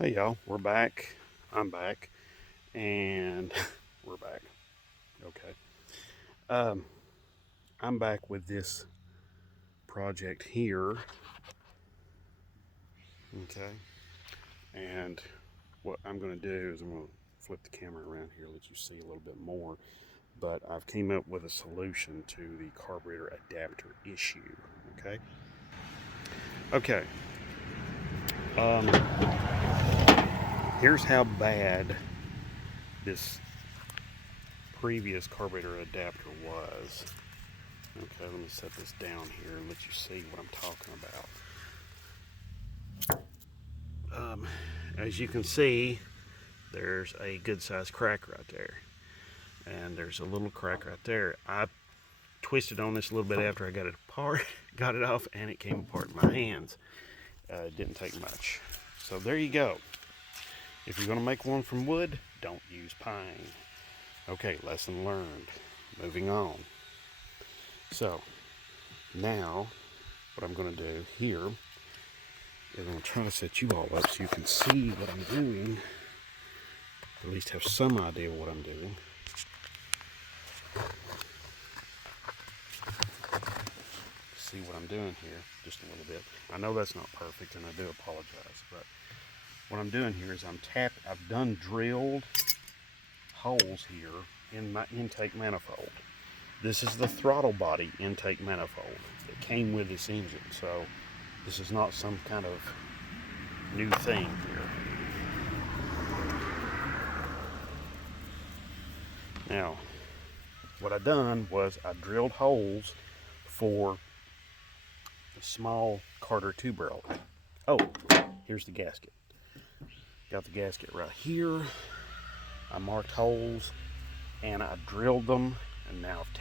Hey y'all, we're back. I'm back, and we're back. Okay. Um, I'm back with this project here. Okay. And what I'm going to do is I'm going to flip the camera around here, let you see a little bit more. But I've came up with a solution to the carburetor adapter issue. Okay. Okay. Um, Here's how bad this previous carburetor adapter was. Okay, let me set this down here and let you see what I'm talking about. As you can see, there's a good sized crack right there. And there's a little crack right there. I twisted on this a little bit after I got it apart, got it off, and it came apart in my hands. It didn't take much. So there you go. If you're going to make one from wood, don't use pine. Okay, lesson learned. Moving on. So now what I'm going to do here is I'm going to try to set you all up so you can see what I'm doing. At least have some idea what I'm doing. See what I'm doing here just a little bit. I know that's not perfect, and I do apologize, but what I'm doing here is I've done drilled holes here in my intake manifold. This is the throttle body intake manifold that came with this engine, so this is not some kind of new thing here. Now, what I done was I drilled holes for the small Carter 2 barrel. Oh, here's the gasket. Got the gasket right here. I marked holes and I drilled them, and now I've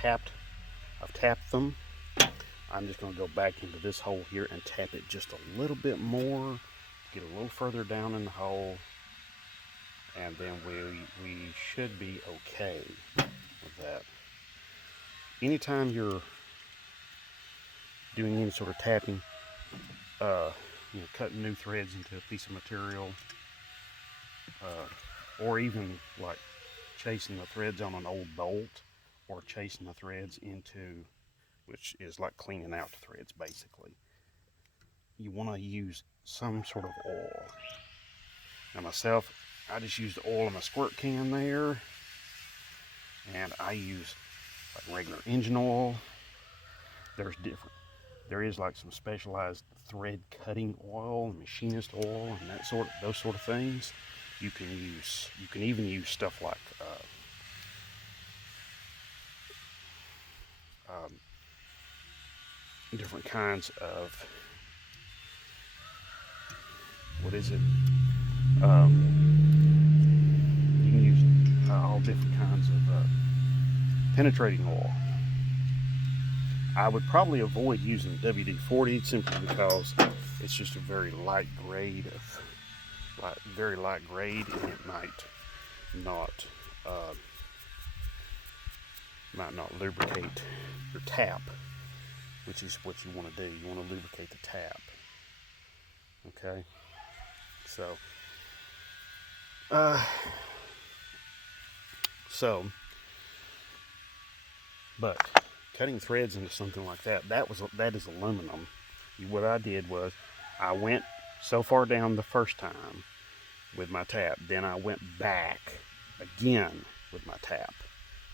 tapped them. I'm just going to go back into this hole here and tap it just a little bit more, get a little further down in the hole, and then we should be okay with that. Anytime you're doing any sort of tapping, cutting new threads into a piece of material, or even like chasing the threads on an old bolt, or chasing the threads into, which is like cleaning out the threads basically, you want to use some sort of oil. Now myself, I just used oil in my squirt can there, and I use like regular engine oil. There is like some specialized thread cutting oil, machinist oil, and those sort of things. You can even use stuff like different kinds of, what is it? You can use all different kinds of penetrating oil. I would probably avoid using WD-40 simply because it's just a very light grade, and it uh, might not lubricate your tap, which is what you want to do. You want to lubricate the tap. Okay, so uh, so, but cutting threads into something like that is aluminum. What I did was I went so far down the first time with my tap, then I went back again with my tap.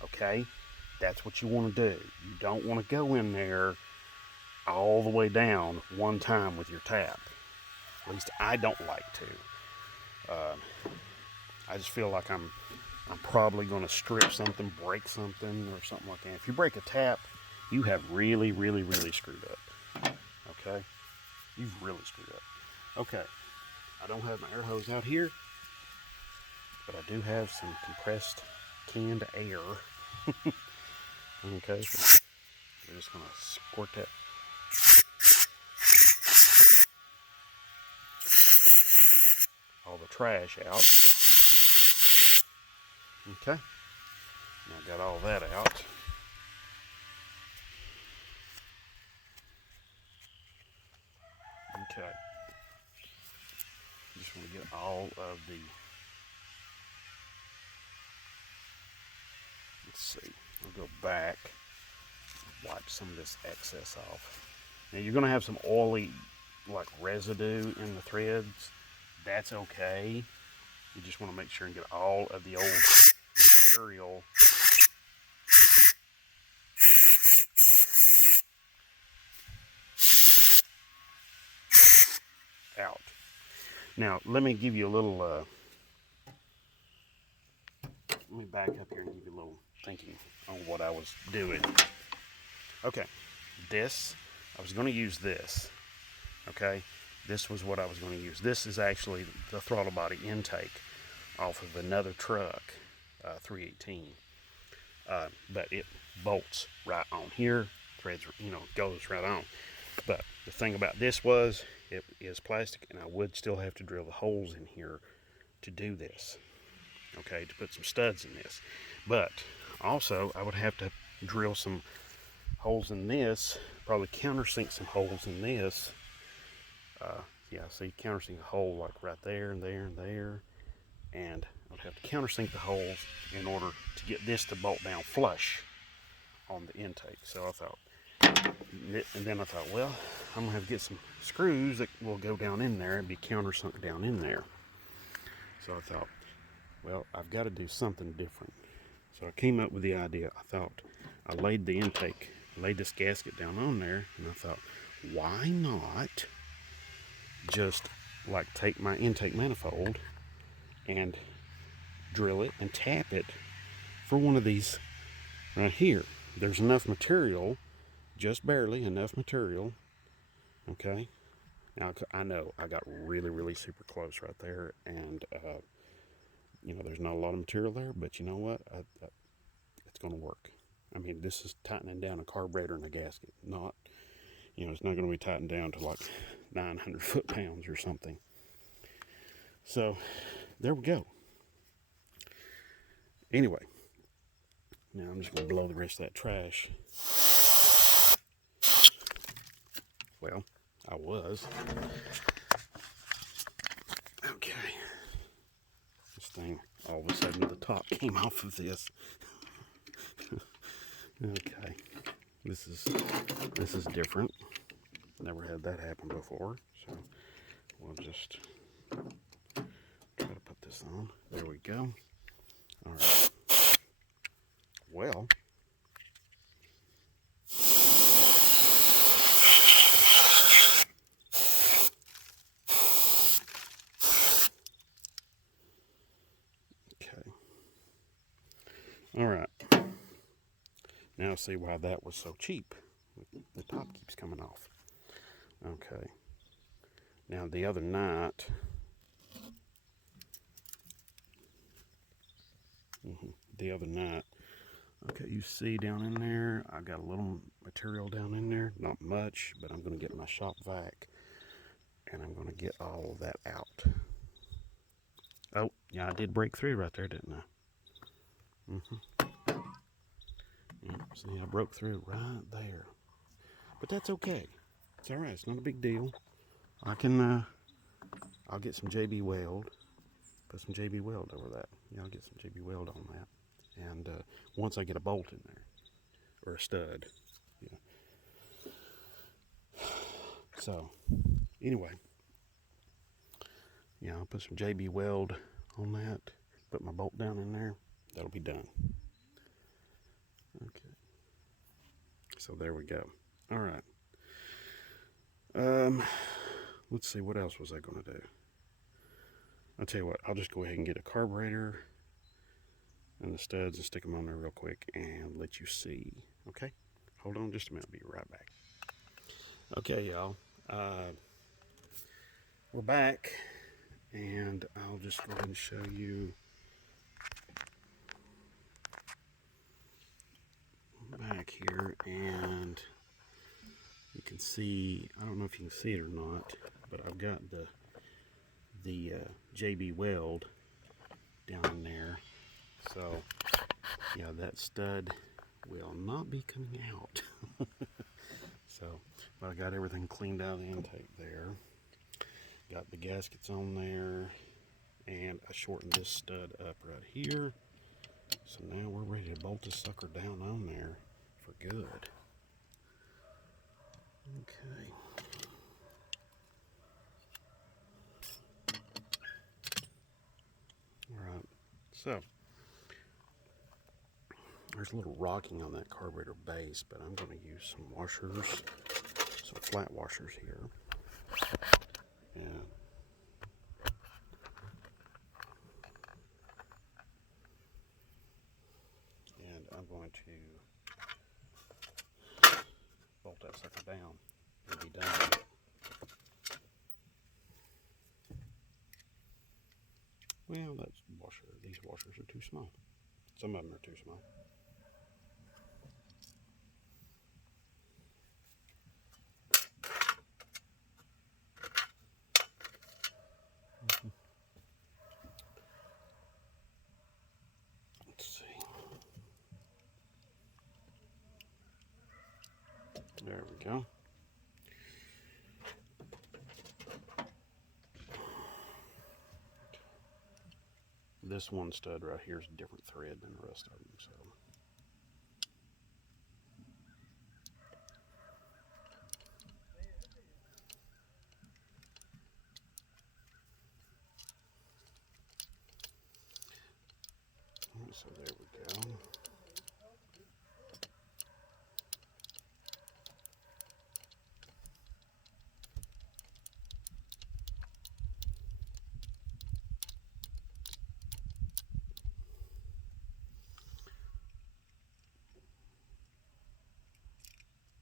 Okay, that's what you want to do. You don't want to go in there all the way down one time with your tap. At least I don't like to. I just feel like I'm probably going to strip something, break something, or something like that. If you break a tap, you have really, really, really screwed up. Okay? You've really screwed up. Okay. I don't have my air hose out here, but I do have some compressed canned air. Okay, so we're just going to squirt that. All the trash out. Okay. Now I got all that out. Okay. just want to get all of the, let's see, I'll go back, wipe some of this excess off. Now you're going to have some oily, like residue in the threads. That's okay. You just want to make sure and get all of the old material out. Now, let me give you a little, let me back up here and give you a little thinking on what I was doing. Okay, this, I was going to use this, okay? This was what I was going to use. This is actually the throttle body intake off of another truck, 318. But it bolts right on here, threads, goes right on. But the thing about this was, it is plastic, and I would still have to drill the holes in here to do this, okay, to put some studs in this. But also, I would have to drill some holes in this, probably countersink some holes in this. Yeah, see, countersink a hole like right there and there and there. And I would have to countersink the holes in order to get this to bolt down flush on the intake. So I thought, and then I thought, well, I'm gonna have to get some screws that will go down in there and be countersunk down in there. So I thought, well, I've got to do something different. So I came up with the idea. I thought, I laid the intake, laid this gasket down on there, and I thought, why not just like take my intake manifold and drill it and tap it for one of these right here. There's enough material, just barely enough material, okay? Now, I know I got really, really super close right there, and, there's not a lot of material there, but you know what? It's going to work. I mean, this is tightening down a carburetor and a gasket, not, it's not going to be tightened down to like 900 foot-pounds or something. So, there we go. Anyway, now I'm just going to blow the rest of that trash. Well, I was. Okay. This thing, all of a sudden, the top came off of this. Okay. This is different. Never had that happen before, so we'll just try to put this on. There we go. All right. Well, okay. All right. Now see why that was so cheap. The top keeps coming off. Okay. Now the other night, okay, you see down in there, I got a little material down in there, not much, but I'm going to get my shop vac, and I'm going to get all of that out. Oh, yeah, I did break through right there, didn't I? Yeah, see, I broke through right there. But that's okay. It's all right. It's not a big deal. I can, I'll get some JB Weld. Put some JB Weld over that. Yeah, I'll get some JB Weld on that. And once I get a bolt in there, or a stud, So, anyway, yeah, I'll put some JB Weld on that. Put my bolt down in there. That'll be done. Okay. So there we go. All right. Let's see, what else was I going to do? I'll tell you what, I'll just go ahead and get a carburetor and the studs and stick them on there real quick and let you see. Okay? Hold on just a minute. I'll be right back. Okay, y'all. We're back, and I'll just go ahead and show you back here, and you can see, I don't know if you can see it or not, but I've got the JB Weld down in there. So yeah, that stud will not be coming out. So, but I got everything cleaned out of the intake there. Got the gaskets on there, and I shortened this stud up right here. So now we're ready to bolt this sucker down on there for good. Okay. Alright, so there's a little rocking on that carburetor base, but I'm going to use some washers, some flat washers here. And I'm going to bolt that sucker down and be done with it. Well, these washers are too small. Some of them are too small. Let's see. There we go. This one stud right here is a different thread than the rest of them, so. So there we go.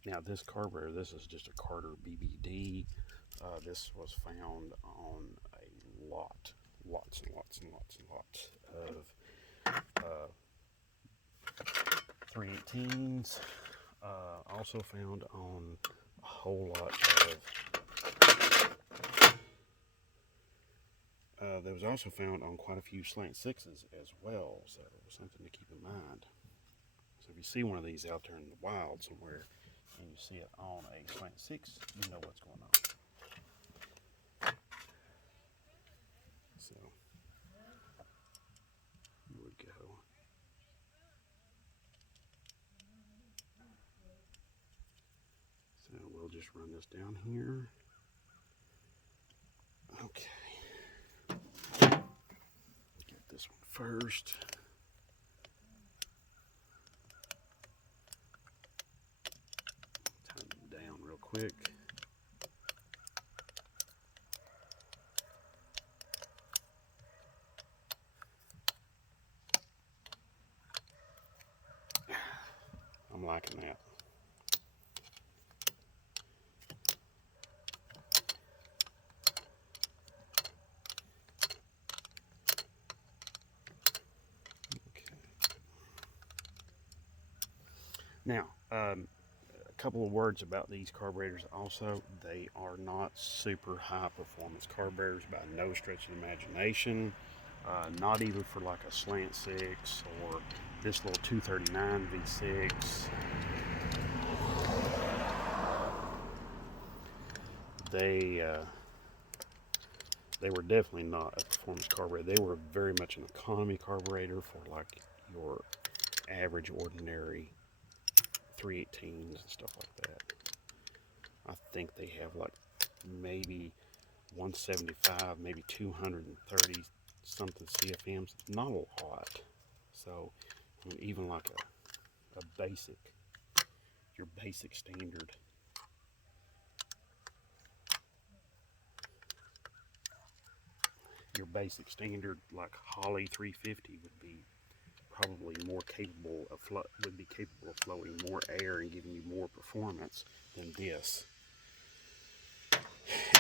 Now this carburetor, this is just a Carter BBD. This was found on a lots and lots of 318s. Also found on a whole lot of, that was also found on quite a few slant sixes as well, so something to keep in mind. So if you see one of these out there in the wild somewhere, and you see it on a slant six, you know what's going on. So here we go. So we'll just run this down here. Okay. Get this one first. Tighten it down real quick. I'm liking that. Now, a couple of words about these carburetors also. They are not super high performance carburetors by no stretch of the imagination. Not even for like a slant six or this little 239 V6. They were definitely not a performance carburetor. They were very much an economy carburetor for like your average ordinary 318s and stuff like that. I think they have like maybe 175, maybe 230 something CFMs. Not a lot. So I mean, even like a basic, your basic standard like Holley 350 would be probably more capable of flowing more air and giving you more performance than this,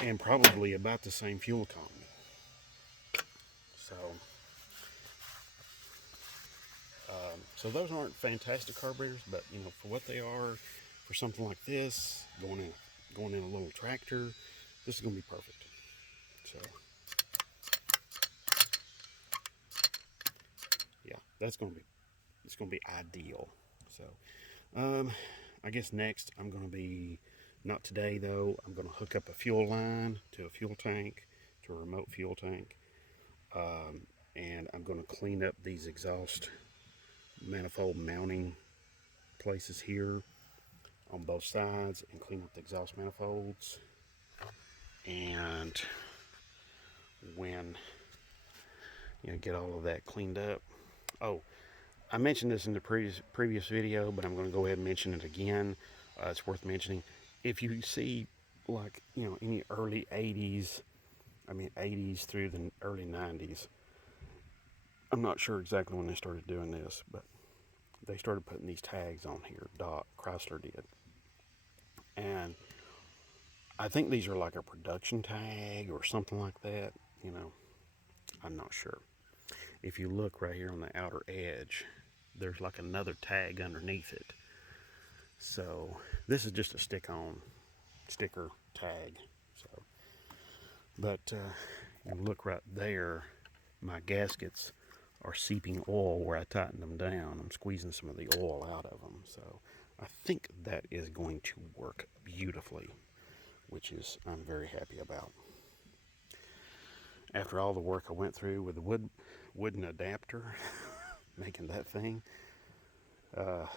and probably about the same fuel economy. So those aren't fantastic carburetors, but you know, for what they are, for something like this, going in a little tractor, this is going to be perfect. So yeah, it's going to be ideal. So I guess next I'm going to be, not today though, I'm going to hook up a fuel line to a fuel tank to a remote fuel tank. And I'm going to clean up these exhaust manifold mounting places here on both sides and clean up the exhaust manifolds. And when get all of that cleaned up. Oh, I mentioned this in the previous video, but I'm going to go ahead and mention it again. It's worth mentioning. If you see like any early 80s, 80s through the early 90s, I'm not sure exactly when they started doing this, but they started putting these tags on here. Chrysler did, and I think these are like a production tag or something like that. I'm not sure. If you look right here on the outer edge, there's like another tag underneath it. So this is just a sticker tag. So, but you look right there, my gaskets are seeping oil where I tightened them down. I'm squeezing some of the oil out of them. So I think that is going to work beautifully, which is I'm very happy about. After all the work I went through with the wooden adapter, making that thing, I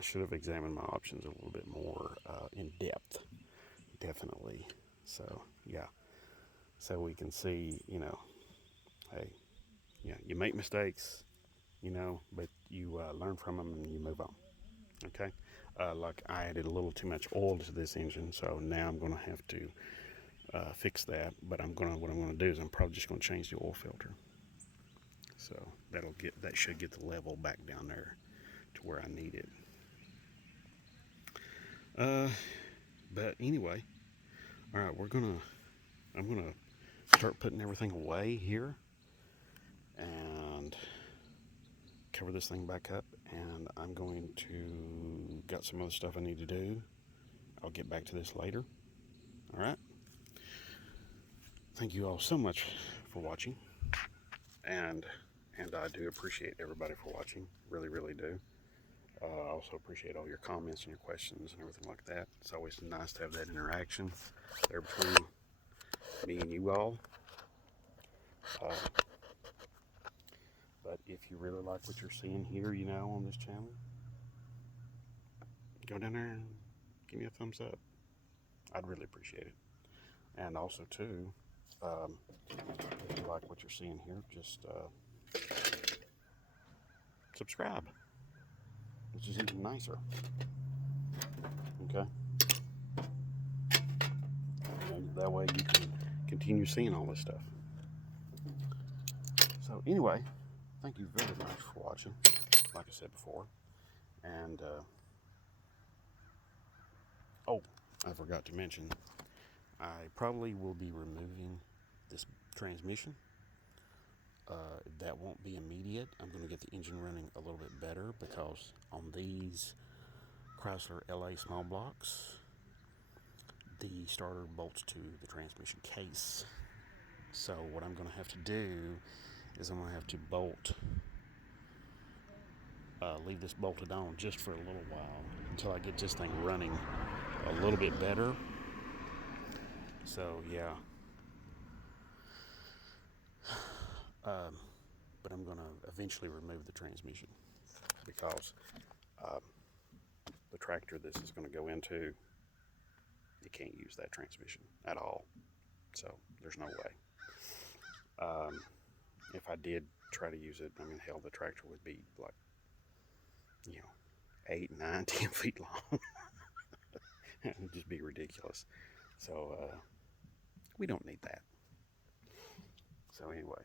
should have examined my options a little bit more in depth, definitely. So, yeah. So we can see, hey, you make mistakes, but you learn from them and you move on. Okay? Like I added a little too much oil to this engine, so now I'm going to have to fix that. But what I'm going to do is I'm probably just going to change the oil filter. So that should get the level back down there to where I need it. But anyway, all right, I'm gonna start putting everything away here and cover this thing back up, and I'm going to got some other stuff I need to do. I'll get back to this later. All right. Thank you all so much for watching, and I do appreciate everybody for watching. Really, really do. I also appreciate all your comments and your questions and everything like that. It's always nice to have that interaction there between me and you all. But if you really like what you're seeing here, on this channel, go down there and give me a thumbs up. I'd really appreciate it. And also, too, if you like what you're seeing here, just subscribe, which is even nicer. Okay? And that way you can continue seeing all this stuff. So, anyway, thank you very much for watching, like I said before. And, oh, I forgot to mention, I probably will be removing this transmission. That won't be immediate. I'm going to get the engine running a little bit better because on these Chrysler LA small blocks, the starter bolts to the transmission case. So what I'm going to have to do is I'm going to have to leave this bolted on just for a little while until I get this thing running a little bit better. So yeah. But I'm going to eventually remove the transmission because the tractor this is going to go into, you can't use that transmission at all. So there's no way. If I did try to use it, hell, the tractor would be like, 8, 9, 10 feet long. It would just be ridiculous. So we don't need that. So anyway,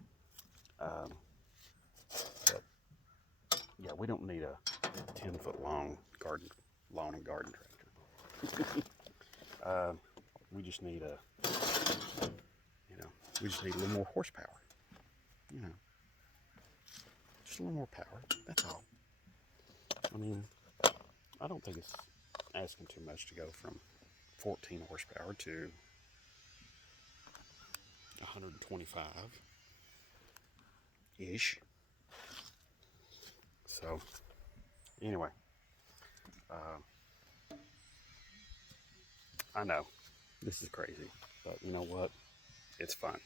but yeah, we don't need a 10-foot long lawn and garden tractor. We just need we just need a little more horsepower. Just a little more power. That's all. I don't think it's asking too much to go from 14 horsepower to 125-ish. So, anyway, I know this is crazy, but you know what? it's fun.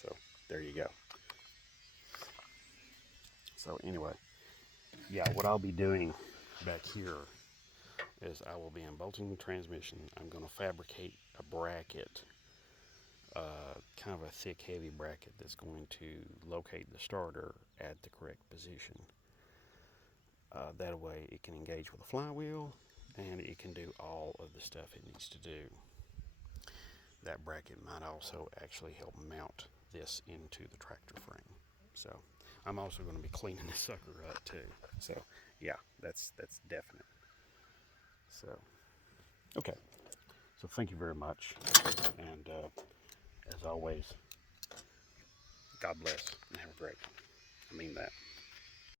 So there you go. So anyway, yeah, what I'll be doing back here is I will be unbolting the transmission. I'm going to fabricate a bracket, kind of a thick, heavy bracket that's going to locate the starter at the correct position. That way it can engage with the flywheel and it can do all of the stuff it needs to do. That bracket might also actually help mount this into the tractor frame. So I'm also going to be cleaning this sucker up too. So yeah, that's definite. So okay. So thank you very much, and as always, God bless and have a great. I mean that.